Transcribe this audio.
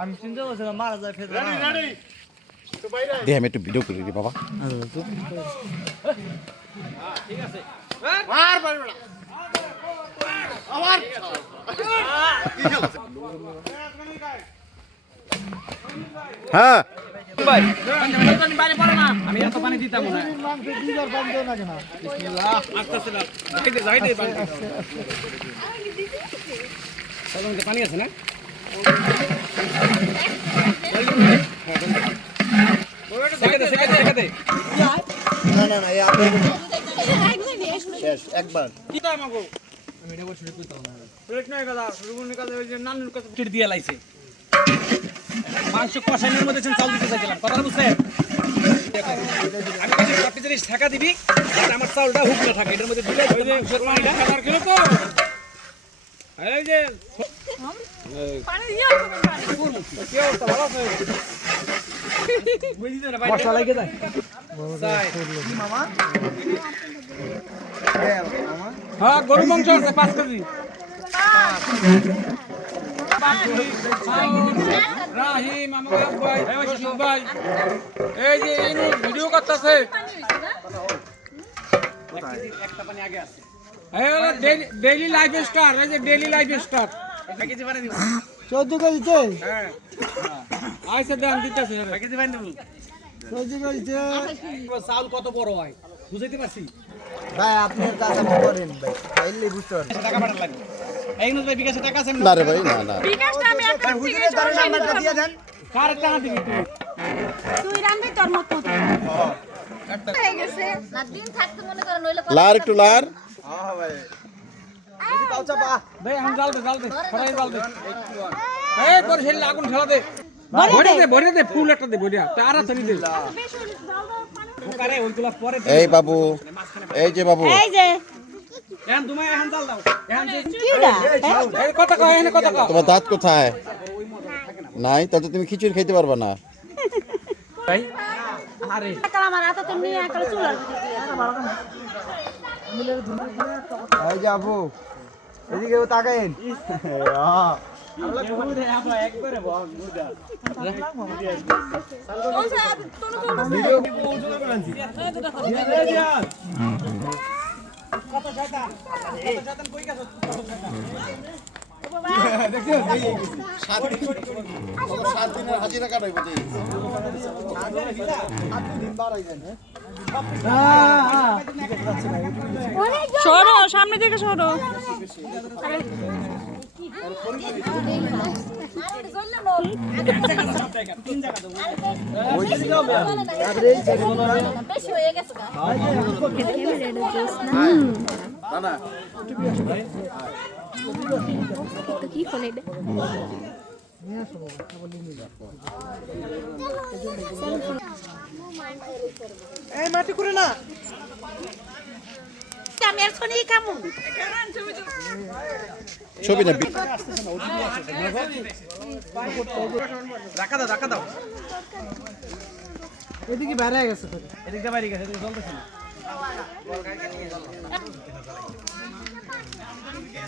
আমি চিন্তা করছিলাম মারা যায় ফের দে আমি একটু ভিডিও করে দিই বাবা ঠিক আছে হ্যাঁ ভাই পানি পড়ো না আমি এত পানি দিতাম না বিসমিল্লাহ আস্তে না যাইতে পানি সালন পানি আছে না সেকাতে না এই আপনি শেষ একবার কি দাম আগো আমি এটা বসে কইতাম না প্লেট নাই কাদা রুবুনের কাছে ওই যে নানুর কাছে টিট দিয়া লাইছে মাংস কষানোর মধ্যে চাল দিতে চাইছিলাম কথা বুঝছেন আমি কাছে একটা জিনিস ঢাকা দিবি যাতে আমার চালটা হুক না থাকে এটার মধ্যে দিলে ওই যে পানিটা খাবার খেলো তো এই যে পানি দিয়া কি অবস্থা ভালো আছে বুঝি না ভাই মশলা লাগে যায় কি মামা হ্যাঁ গরু মাংস আছে 5 কেজি রাহিম আমার ভাই ভাই এই যে ইনু ভিডিও করতেছে একটা পানি আগে আছে এই ডেইলি লাইফ স্টার এই যে ডেইলি লাইফ স্টার কেজি পানি দিব 14 কেজিতে হ্যাঁ আইসা দাম দিতেছে কেজি পানি দেব 14 কেজিতে চাউল কত বড় হয় বুঝাইতে পারছি ভাই আপনি কাজ করেন ভাই তাইলে বুঝতে পারবেন টাকা পাঠান লাগবে এই নুস ভাই বিকাশে টাকা আছে না রে ভাই না বিকাশটা আমি একটা হুজুরের তার নাম্বারটা দিয়ে দেন কার টাকা দিবি তুই রান্ধবি তোর মত মত হয়ে গেছে না দিন থাকতে মনে করে নইলে লার একটু লার হ্যাঁ ভাই যদি পাও চাপা ভাই এখন জাল দে ফরাই জাল দে এই তোর শরীরে আগুন ঠেলা দে ভরে দে ফুল একটা দে ভরিয়া তাড়াতাড়ি দে ওকারে ওইগুলা পরে এই বাবু এই যে বাবু এই যে এখন তুমি এখন জাল দাও এখন কিডা এই কথা কয় এখানে কথা কয় তোমার দাঁত কোথায় নাই তাতে তুমি খিচুড়ি খেতে পারবে না ভাই আরে কাল আমার হাতে তো নিয়ে কাল চুলার ভিতর দিয়ে ভালো এই যে আপু এদিকেও তাকাইন হ্যাঁ আমরা ঘুরে আমরা একবারে বল মুদা ভিডিও পৌঁছে করে আনছি কত শয়তান কই গেছ দেখো এই 7 দিনের হাজিরা কাটাই বলি সরো সামনে থেকে সরো বেশি হয়ে গেছে না কি ফোনে এই মাটি করে না আমি আর শুনি কেমন ছবি না রাখা দাও এদিকে বাইরে গেছে এদিকে বাইরে গেছে এদিকে চলতেছে না